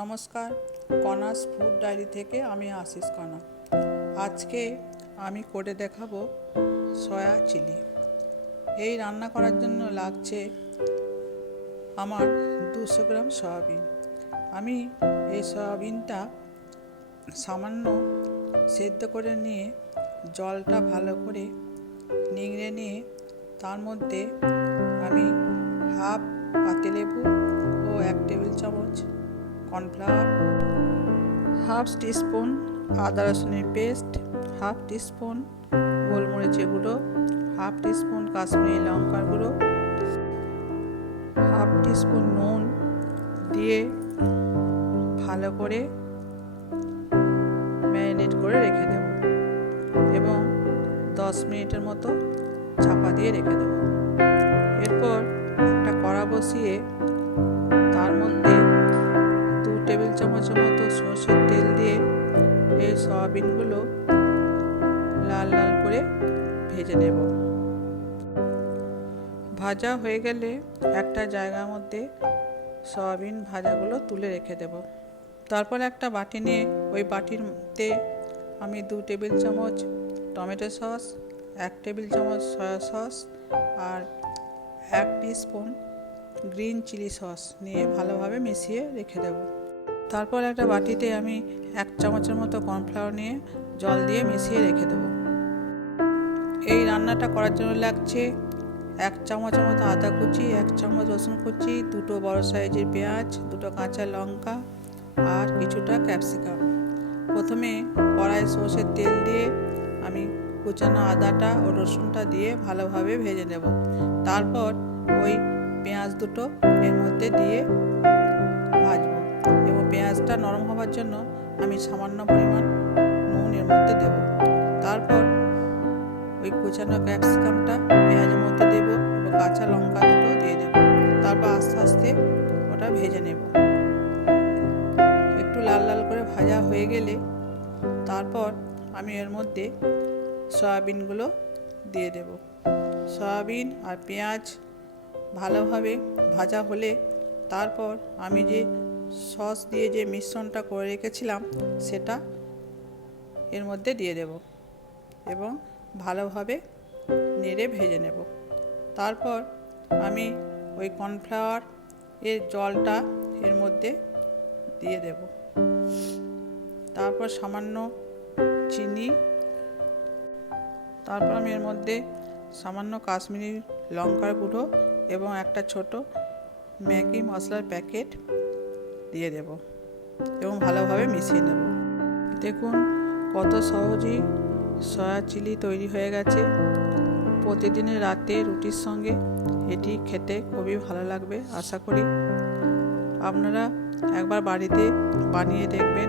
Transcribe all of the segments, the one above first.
নমস্কার, কণাস food diary থেকে আমি আশিস কণা। আজকে আমি করে দেখাবো সয়া চিলি। এই রান্না করার জন্য লাগছে আমার 200 গ্রাম সয়াবিন। আমি এই সয়াবিনটা সামান্য সেদ্ধ করে নিয়ে জলটা ভালো করে নিংড়ে নিয়ে তার মধ্যে আমি হাফ পাতিলেবু ও 1 টেবিল চামচ কর্নফ্লাওয়ার, হাফ টিস্পুন আদা রসুনের পেস্ট, হাফ টিস্পুন গোলমরিচের গুঁড়ো, হাফ টিস্পুন কাশ্মীরি লঙ্কার গুঁড়ো, হাফ টিস্পুন নুন দিয়ে ভালো করে ম্যারিনেট করে রেখে দেব এবং 10 মিনিটের মতো চাপা দিয়ে রেখে দেব। এরপর একটা কড়া বসিয়ে তার মধ্যে 2 টেবিল চামচের মতো সরষের তেল দিয়ে এই সয়াবিনগুলো লাল লাল করে ভেজে নেব। ভাজা হয়ে গেলে একটা জায়গার মধ্যে সয়াবিন ভাজাগুলো তুলে রেখে দেব। তারপর একটা বাটি নিয়ে ওই বাটিতে আমি 2 টেবিল চামচ টমেটো সস, 1 টেবিল চামচ সয়া সস আর 1 টিস্পুন গ্রিন চিলি সস নিয়ে ভালোভাবে মিশিয়ে রেখে দেব। তারপর একটা বাটিতে আমি 1 চামচের মতো কর্নফ্লাওয়ার নিয়ে জল দিয়ে মিশিয়ে রেখে দেব। এই রান্নাটা করার জন্য লাগছে 1 চামচের মতো আদা কুচি, 1 চামচ রসুন কুচি, 2টো বড় সাইজের পেঁয়াজ, 2টো কাঁচা লঙ্কা আর কিছুটা ক্যাপসিকাম। প্রথমে কড়াইয়ে সরষের তেল দিয়ে আমি কুচানো আদাটা ও রসুনটা দিয়ে ভালোভাবে ভেজে নেব। তারপর ওই পেঁয়াজ দুটো এর মধ্যে দিয়ে ভাজবো এবং পেঁয়াজটা নরম হওয়ার জন্য আমি সামান্য পরিমাণ নুন এর মধ্যে দেব। তারপর ওই কুচানো ক্যাপসিকামটা পেঁয়াজের মধ্যে দেব এবং কাঁচা লঙ্কা দুটো দিয়ে দেব। তারপর আস্তে আস্তে ওটা ভেজে নেব। একটু লাল লাল করে ভাজা হয়ে গেলে তারপর আমি এর মধ্যে সয়াবিনগুলো দিয়ে দেব। সয়াবিন আর পেঁয়াজ ভালোভাবে ভাজা হলে তারপর আমি যে সস দিয়ে যে মিশ্রণটা করে রেখেছিলাম সেটা এর মধ্যে দিয়ে দেব এবং ভালোভাবে নেড়ে ভেজে নেব। তারপর আমি ওই কর্নফ্লাওয়ার এর জলটা এর মধ্যে দিয়ে দেব। তারপর সামান্য চিনি, তারপর আমি এর মধ্যে সামান্য কাশ্মীরি লঙ্কার গুঁড়ো এবং একটা ছোট ম্যাগি মশলার প্যাকেট দিয়ে দেব এবং ভালোভাবে মিশিয়ে নেব। দেখুন কত সহজেই সয়া চিলি তৈরি হয়ে গেছে। প্রতিদিনের রাতে রুটির সঙ্গে এটি খেতে খুবই ভালো লাগবে। আশা করি আপনারা একবার বাড়িতে বানিয়ে দেখবেন।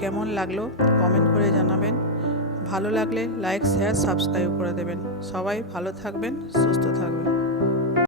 কেমন লাগলো কমেন্ট করে জানাবেন। ভালো লাগলে লাইক, শেয়ার, সাবস্ক্রাইব করে দেবেন। সবাই ভালো থাকবেন, সুস্থ থাকবেন।